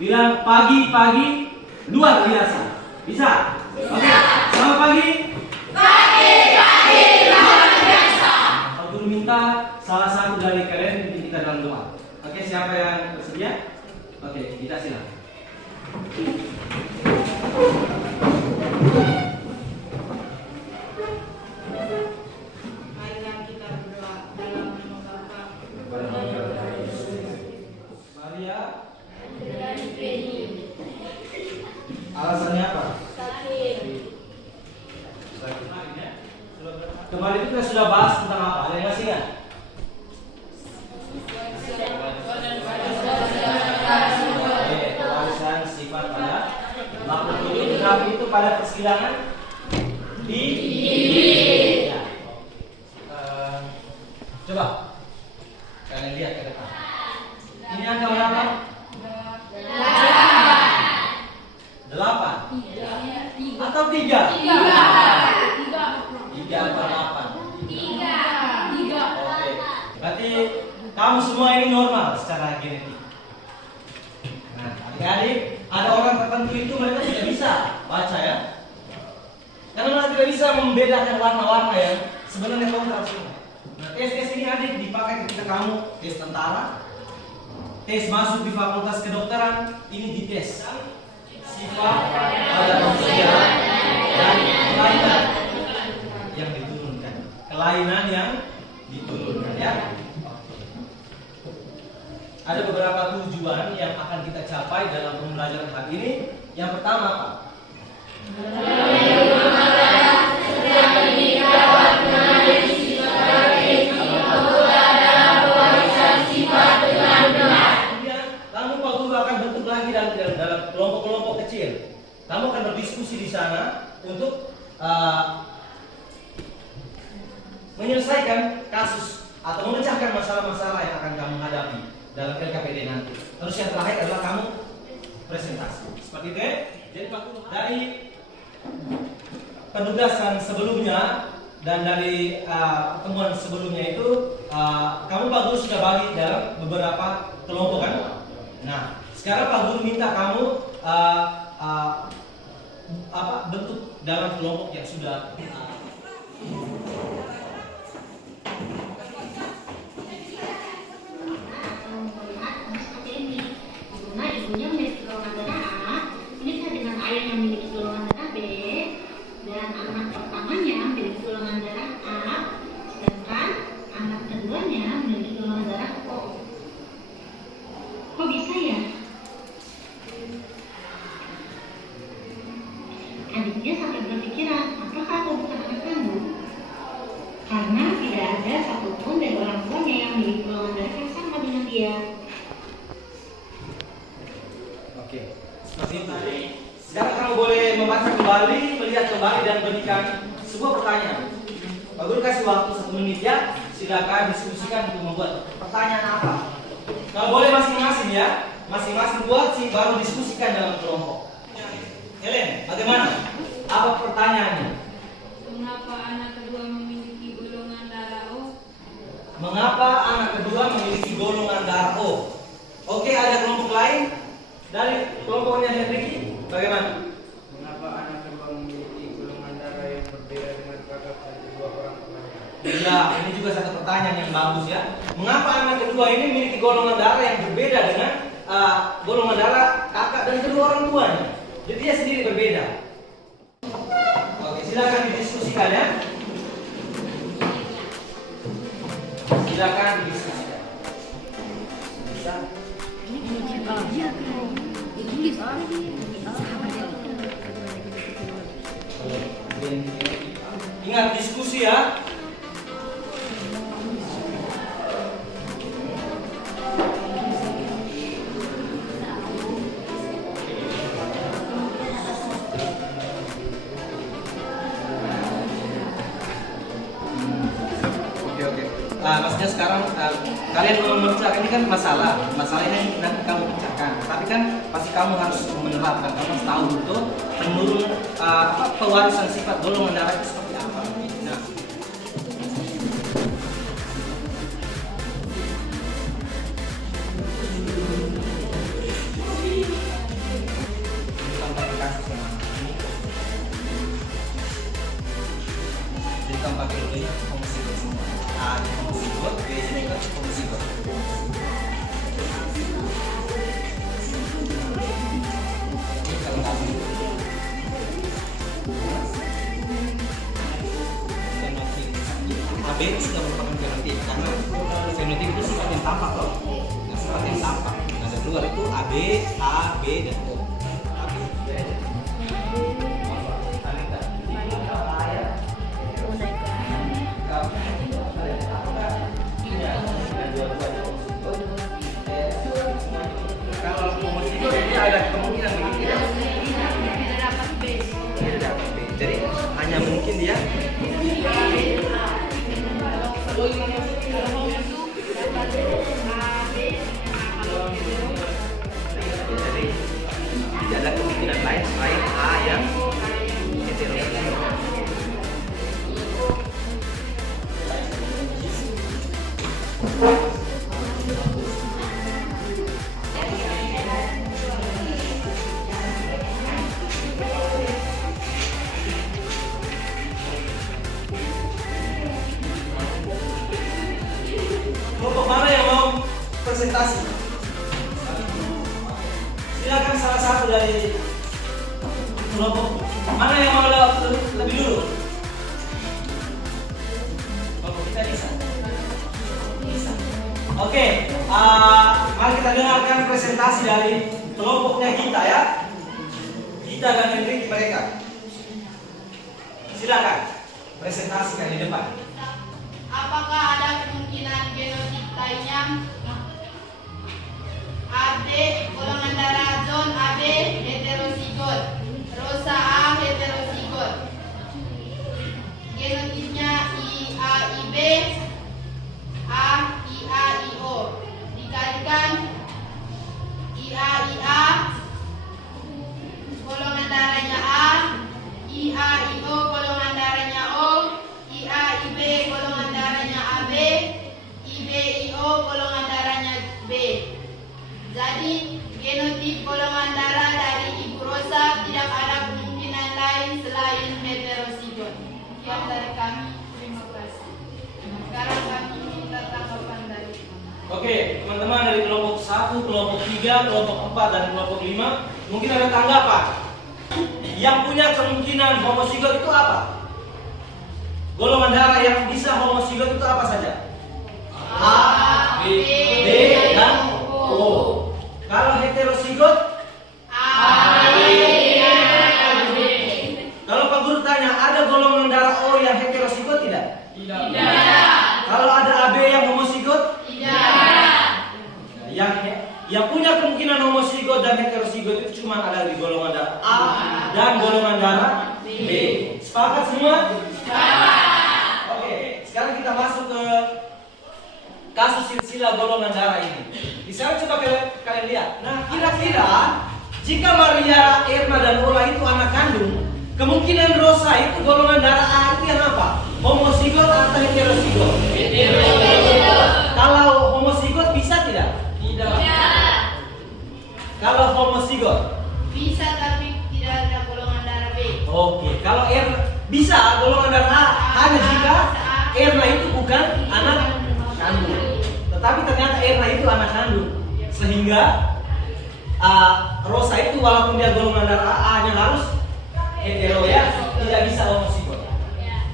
Bilang pagi-pagi luar biasa. Bisa? Oke. Selamat pagi. Pagi-pagi luar biasa. Pak Guru minta salah satu dari kalian bikin kita dalam doa. Oke, siapa yang bersedia? Oke, kita silakan. Marilah kita berdoa dalam nama Bapa. Maria. Alasannya apa? Kemarin itu kita sudah bahas tentang apa? Ada yang masih ingat? Pewarisan sifat pada makhluk hidup. Tapi itu pada persidangan di ya. Coba kalian lihat ke depan. Ini angka berapa? 8 atau 3? 3 atau 8? Oke. Berarti kamu semua ini normal secara genetik. Nah, adik-adik, ada orang tertentu itu mereka tidak bisa baca ya. Karena mereka tidak bisa membedakan warna-warna yang sebenarnya kamu harus ingat. Nah, tes ini adik dipakai ketika kamu tes tentara, tes masuk di fakultas kedokteran, ini dites sifat pada manusia dan kelainan yang diturunkan. Kelainan yang diturunkan ya. Ada beberapa tujuan yang akan kita capai dalam pembelajaran hari ini. Yang pertama apa? Kamu Pak Guru akan bentuk lagi dalam kelompok-kelompok kecil. Kamu akan berdiskusi di sana untuk menyelesaikan kasus atau memecahkan masalah-masalah yang akan kamu hadapi dalam LKPD nanti. Terus yang terakhir adalah kamu presentasi. Seperti itu ya. Jadi Pak Guru, dari penugasan sebelumnya dan dari pertemuan sebelumnya itu kamu Pak Guru sudah bagi dalam beberapa kelompok kan? Nah, sekarang Pak Guru minta kamu bentuk dalam kelompok yang sudah ibunya memiliki golongan darah A, menikah dengan ayah yang memiliki golongan darah B, dan anak pertamanya memiliki golongan darah A, sedangkan anak keduanya memiliki golongan darah O. Kok bisa ya? Adiknya sampai berpikiran, apakah aku bukan anak kandung? Karena tidak ada satupun dari orang tuanya yang memiliki golongan darah yang sama dengan dia. Oke, seperti itu. Sekarang kamu boleh membaca kembali, melihat kembali dan berikan sebuah pertanyaan. Pak Guru kasih waktu 1 menit ya. Silakan diskusikan untuk membuat pertanyaan apa. Kalau boleh masing-masing ya, masing-masing buat sih baru diskusikan dalam kelompok. Helen, bagaimana? Apa pertanyaannya? Mengapa anak kedua memiliki golongan darah O? Mengapa anak kedua memiliki golongan darah O? Oke, ada kelompok lain? Dari kelompoknya Henry, bagaimana? Mengapa anak kedua memiliki golongan darah yang berbeda dengan kakak dan kedua orang tuanya? Iya, ini juga satu pertanyaan yang bagus ya. Mengapa anak kedua ini memiliki golongan darah yang berbeda dengan golongan darah kakak dan kedua orang tuanya? Jadi dia sendiri berbeda. Oke, silakan didiskusikan ya. Silakan didiskusikan. Bisa. Ingat diskusi ya. Maksudnya sekarang kalian memecahkan ini kan masalahnya nanti kamu pecahkan, tapi kan pasti kamu harus menerapkan, kamu harus tahu betul menurun pewarisan sifat golongan darah itu seperti apa. Nah, homozigot, B ini kan homozigot. Ini kalau kamu AB itu sudah merupakan fenotip karena fenotip itu sifat yang tampak loh. Nah, sifat yang tampak. Nah, dari luar itu AB, A, B dan O. AB. Kalau homozigot ini ada kemungkinan begitu ya. Tidak dapat B. Tidak dapat B. Jadi hanya mungkin dia jadi tidak ada kemungkinan lain selain A yang heterozigot. Kelompok mana yang mau presentasi? Silakan salah satu dari kelompok mana yang mau lebih dulu? Kelompok kita bisa. Bisa. Oke, mari kita dengarkan presentasi dari kelompoknya kita ya. Kita dan Henry mereka. Silakan presentasikan di depan. Apakah ada kemungkinan genotip lainnya? AB golongan darah John AB heterozigot, Rosa A heterozigot. Genotipnya IAIB, A IAIO. Dikalikan IAIA golongan darahnya A, IAIO golongan darahnya O, IAIB golongan darahnya AB, IBIO golongan darahnya B. Jadi genotip golongan darah dari Ibu Rosa tidak ada kemungkinan lain selain heterozigot. Sekian dari kami, terima kasih. Sekarang kami minta tanggapan dari Oke, teman-teman dari kelompok 1, kelompok 3, kelompok 4 dan kelompok 5 mungkin ada tanggapan. Yang punya kemungkinan homozigot itu apa? Golongan darah yang bisa homozigot itu apa saja? A, B, dan O. Kalau heterozigot? A, B. Kalau Pak Guru tanya, ada golongan darah O yang heterozigot tidak? Tidak. Kalau ada AB yang homozigot? Tidak. Yang punya kemungkinan homozigot dan heterozigot itu cuma ada di golongan darah A dan golongan darah B. Sepakat semua? Oke, sekarang kita masuk ke kasus silsilah golongan darah ini. Di sana coba kalian lihat. Nah, kira-kira jika Maria, Erna dan Ola itu anak kandung, kemungkinan Rosa itu golongan darah A itu yang apa? Homozigot atau heterozigot? Kalau homozigot bisa tidak? Tidak. Kalau homozigot Bisa tapi tidak ada golongan darah B. oke, kalau bisa golongan darah A hanya jika Erna itu bukan anak kandung. Tetapi ternyata Erna itu anak kandung, sehingga Rosa itu walaupun dia golongan darah A hanya harus hetero ya, tidak bisa homozigot.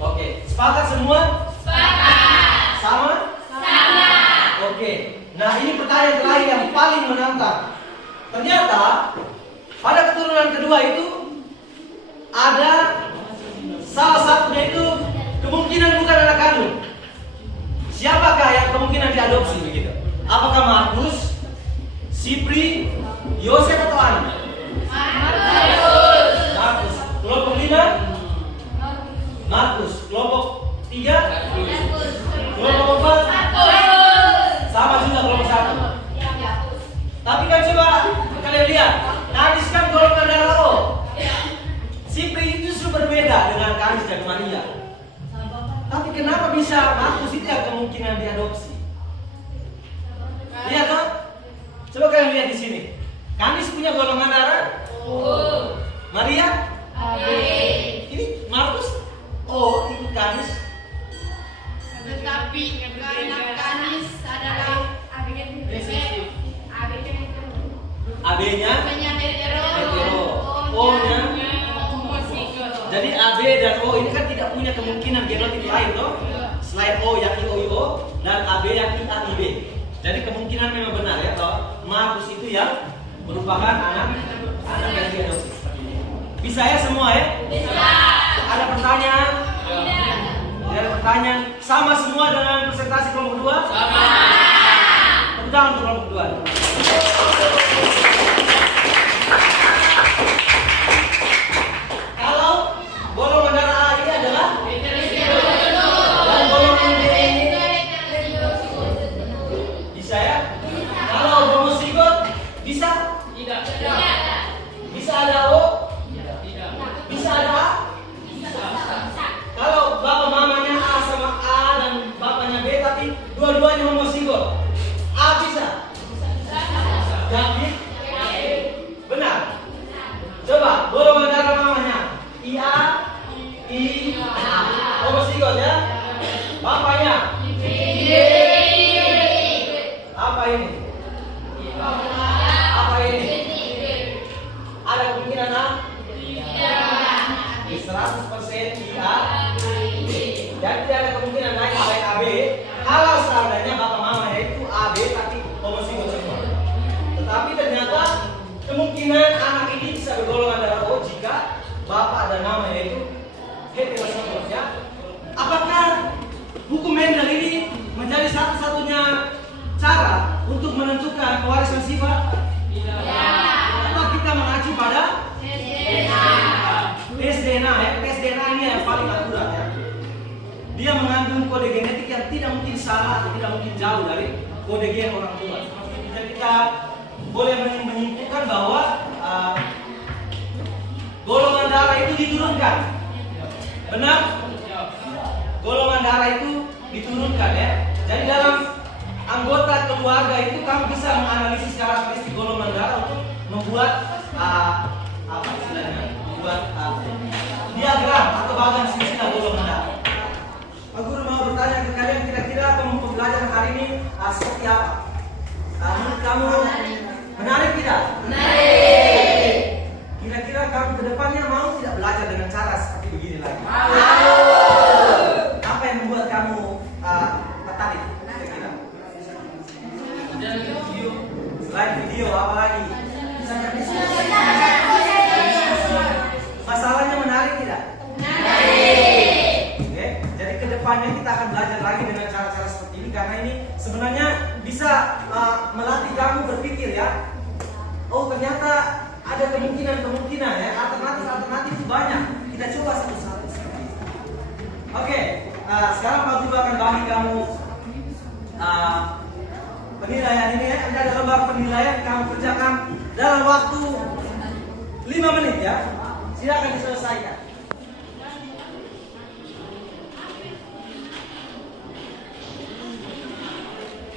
Oke, sepakat semua? Sepakat. Sama? Sama. Oke, nah ini pertanyaan terakhir yang paling menantang. Ternyata pada keturunan kedua itu ada salah satunya itu kemungkinan bukan anak kandung. Siapakah yang kemungkinan diadopsi begitu? Apakah Markus, Sipri, Yosef atau Ana? Markus. Kelompok 5? Markus. Kelompok 3? Kelompok 4? Sama juga kelompok 1. Tapi kan coba kalian lihat, Kadis kan golongan darah O. Sipri itu justru berbeda dengan Kadis dan Maria. Tapi kenapa bisa Markus itu yang kemungkinan diadopsi? Lihat toh? Coba kalian lihat di sini. Kadis punya golongan darah O. Maria? Ini Markus O, itu Kadis. Tetapi Kanis adalah AB-nya B-nya hetero. hetero. O-nya. Jadi AB dan O ini kan tidak punya kemungkinan genotip lain toh. Selain O yang IO dan AB yang IA IB. Jadi kemungkinan memang benar ya toh. Markus itu yang merupakan anak yang diadopsi. Bisa ya semua ya? Bisa. Ada pertanyaan? Tidak. Ada pertanyaan? Sama semua dengan presentasi kelompok 2? Sama. Tepuk tangan untuk kelompok 2. Kalau golongan darah A ini adalah dan golongan B ini bisa ya? Kalau homozigot bisa? Tidak. Bisa ada O? Bisa ada A? Kalau bapak mamanya A sama A dan bapaknya B tapi dua-duanya homozigot, A bisa? Yakin? Benar? Coba golongan darah mamanya IA, IA, homozigot ya? Bapaknya? Apa ini? Apa ini? Ada kemungkinan A? 100% IA. Dan tidak ada kemungkinan naik selain AB. Kalau seandainya bapak mamanya itu AB tapi homozigot semua. Tetapi ternyata kemungkinan anak ini bisa bergolongan darah O jika bapak dan mamanya itu heterozigot ya. Apakah hukum Mendel ini menjadi satu-satunya cara untuk menentukan pewarisan sifat? Atau kita mengacu pada tes DNA ya. Tes DNA ini yang paling akurat ya. Dia mengandung kode genetik yang tidak mungkin salah atau tidak mungkin jauh dari kode gen orang tua. Jadi kita boleh menyimpulkan bahwa golongan darah itu diturunkan. Benar? Golongan darah itu diturunkan ya. Jadi dalam anggota keluarga itu kamu bisa menganalisis karakteristik golongan darah untuk membuat apa istilahnya? Membuat diagram atau bagan silsilah golongan darah. Pak Guru mau bertanya ke kalian, kira-kira pembelajaran hari ini seperti apa? Menurut kamu menarik tidak? Menarik. Kira-kira kamu ke depannya mau tidak belajar dengan cara seperti begini lagi? Apa yang membuat kamu tertarik? Kira-kira? Selain video, apa lagi? Masalahnya menarik tidak? Menarik. Oke, jadi kedepannya kita akan belajar lagi dengan cara-cara seperti ini karena ini sebenarnya bisa melatih kamu berpikir ya. Oh ternyata ada kemungkinan ya, alternatif itu banyak. Kita coba satu-satu. Oke, sekarang Pak Guru akan bagi kamu penilaian ini ya. Anda ada lembar penilaian, kamu kerjakan dalam waktu 5 menit ya. Silakan diselesaikan.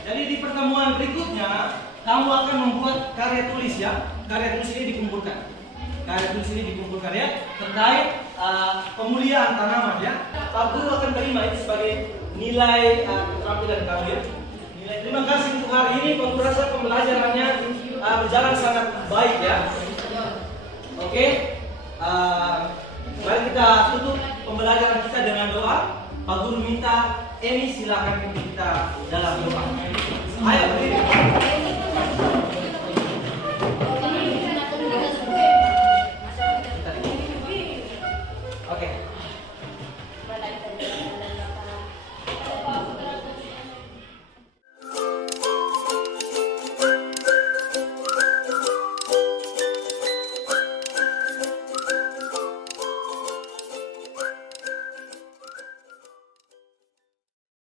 Jadi di pertemuan berikutnya kamu akan membuat karya tulis ya. Karya tulis ini dikumpulkan. Karya tulis ini dikumpulkan ya terkait pemuliaan tanaman ya. Pak Guru akan terima itu sebagai nilai keterampilan kamu ya. Nilai. Terima kasih untuk hari ini. Pak Guru rasa pembelajarannya berjalan sangat baik ya. Oke. Mari kita tutup pembelajaran kita dengan doa. Pak Guru minta Emi silakan kita dalam doa. Ayo berdiri.